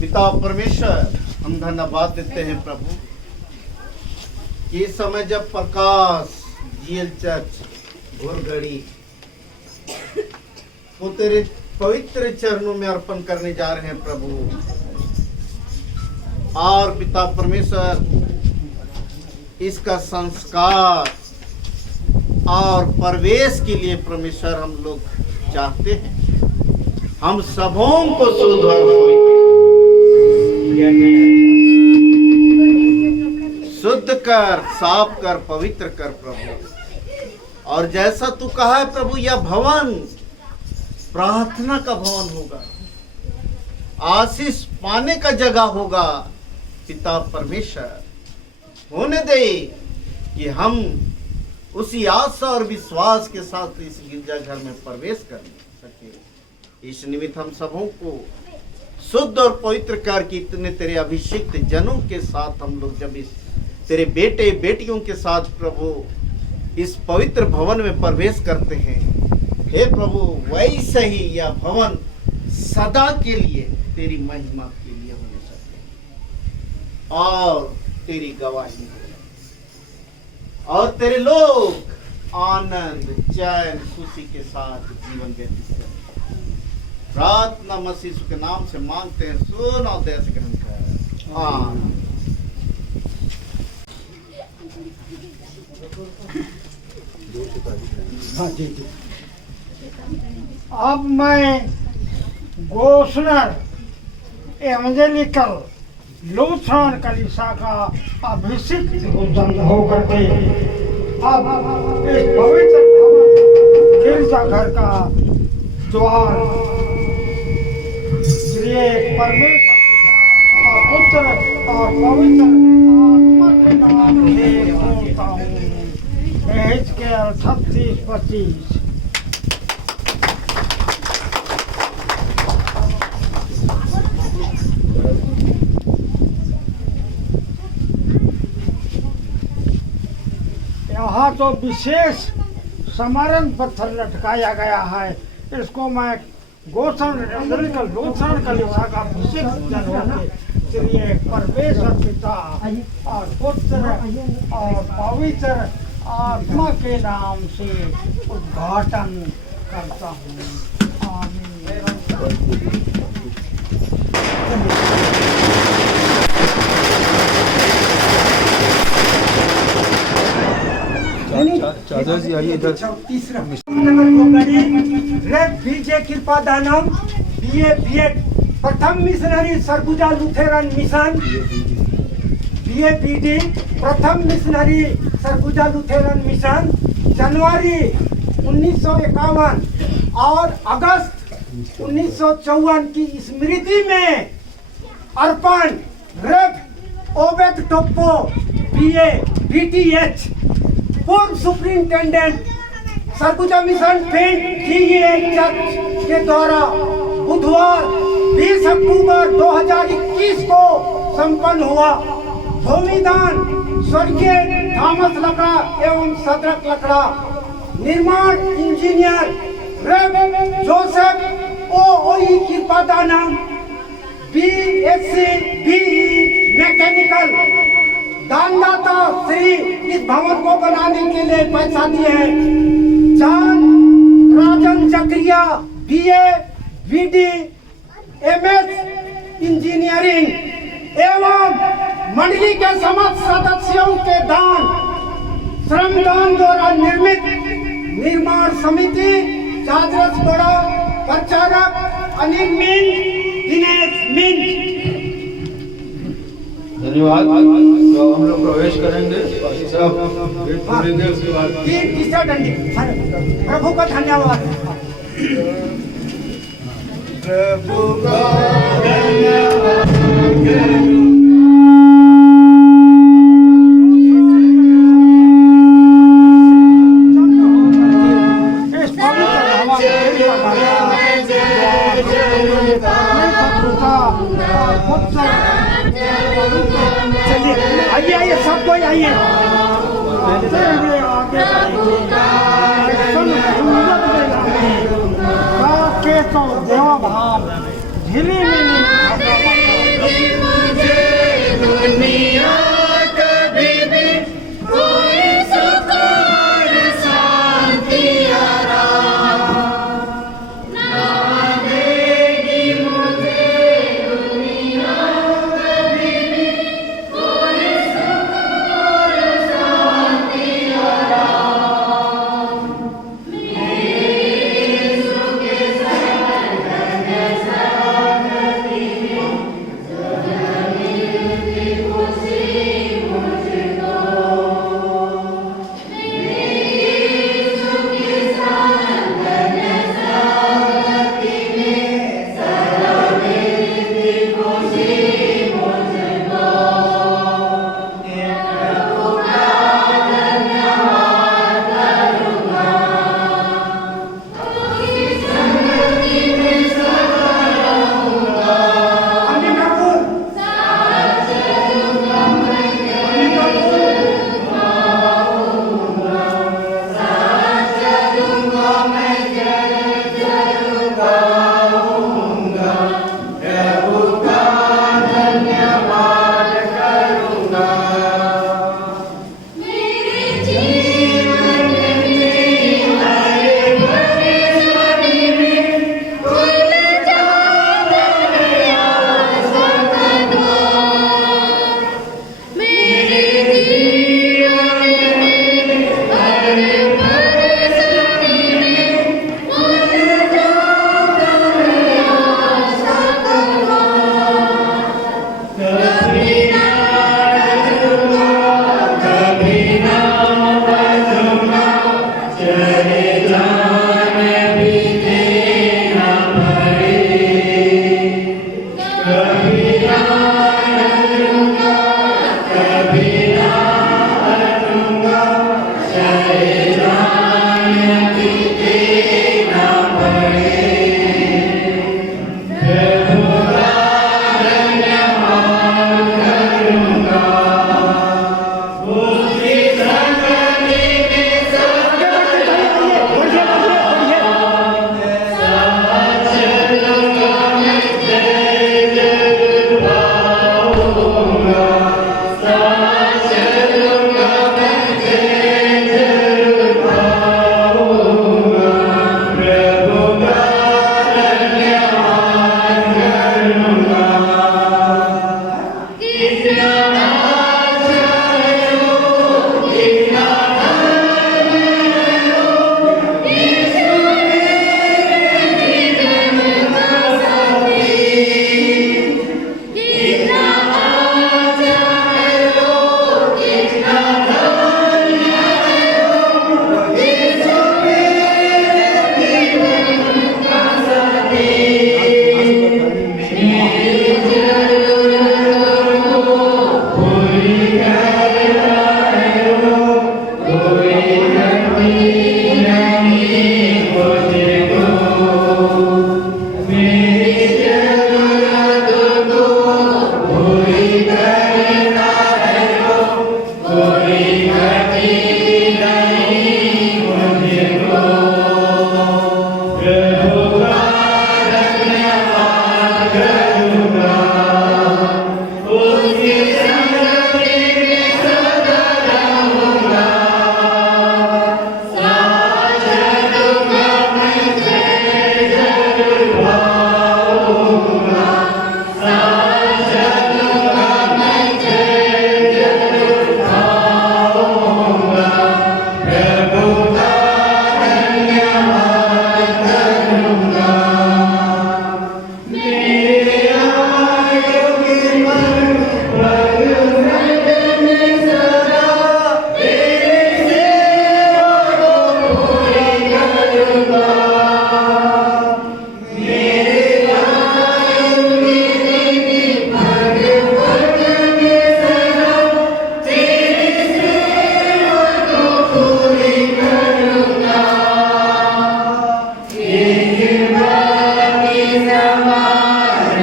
पिता परमेश्वर, हम धन्यवाद देते हैं प्रभु कि इस समय जब प्रकाश जीएल चर्च घोरगढ़ी को तेरे पवित्र चरणों में अर्पण करने जा रहे हैं प्रभु। और पिता परमेश्वर, इसका संस्कार और प्रवेश के लिए परमेश्वर हम लोग चाहते हैं, हम सबों को शुद्ध और शुद्ध कर, साफ कर, पवित्र कर प्रभु। और जैसा तू कहा है प्रभु, यह भवन प्रार्थना का भवन होगा, आशीष पाने का जगह होगा। पिता परमेश्वर, होने दे कि हम उसी आशा और विश्वास के साथ इस गिरजाघर में प्रवेश कर सके। इस निमित्त हम सबों को शुद्ध और पवित्र करके इतने तेरे अभिषिक्त जनों के साथ हम लोग जब इस तेरे बेटे बेटियों के साथ प्रभु इस पवित्र भवन में प्रवेश करते हैं, हे प्रभु, वैसे ही यह भवन सदा के लिए तेरी महिमा के लिए होने चाहिए और तेरी गवाही और तेरे लोग आनंद, चैन, खुशी के साथ जीवन व्यतीत करें। प्रार्थना मसीह के नाम से मांगते हैं, सुन और दया से ग्रहण कर। आमीन। हाँ जी जी। अब मैं गोस्नर एवेंजेलिकल लूथरन कलीसिया का अभिषिक्त गुलजन होकर के अब इस पवित्र गिरजाघर का द्वार परमेश्वर और पुत्र और पवित्र आत्मा के नाम से खोलता हूँ। एहेजकेल 36:25। यहाँ तो विशेष स्मरण पत्थर लटकाया गया है। इसको मैं गोस्नर लूथरन कलीसिया का अभिषिक्त जन होकर श्री परमेश्वर पिता और पुत्र और पवित्र आत्मा के नाम से उद्घाटन करता हूँ। आमीन। चाचा जी आइए इधर। तीसरा BJ Kripa Danam BA BEd प्रथम missionary Surguja Lutheran mission, BA BD प्रथम मिशनरी सरगुजा लुथेरन मिशन, जनवरी 1951 और अगस्त 1954 की स्मृति में अर्पण Rev Obed Toppo BA BTh पूर्व superintendent Surguja mission field GL church के द्वारा बुधवार 20 अक्टूबर 2021 को संपन्न हुआ। भूमिदान स्वर्गीय थॉमस लकड़ा एवं सदरक लकड़ा। निर्माण इंजीनियर रेव जोसेफ ओई कृपादानम बीएससी बीई मैकेनिकल। दानदाता श्री इस भवन को बनाने के लिए पैसा दिए हैं जान राजन Chakriya BA BD MS engineering एवं मंडली के समस्त सदस्यों के दान श्रमदान द्वारा निर्मित निर्माण समिति चादरस बड़ा प्रचारक अनिल मिंज, दिनेश मिंज। धन्यवाद। तो हम लोग प्रवेश करेंगे। प्रभु का धन्यवाद। प्रभु का धन्यवाद। आइए आइए सब कोई आइए। देवा भाव झिली मिली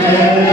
है।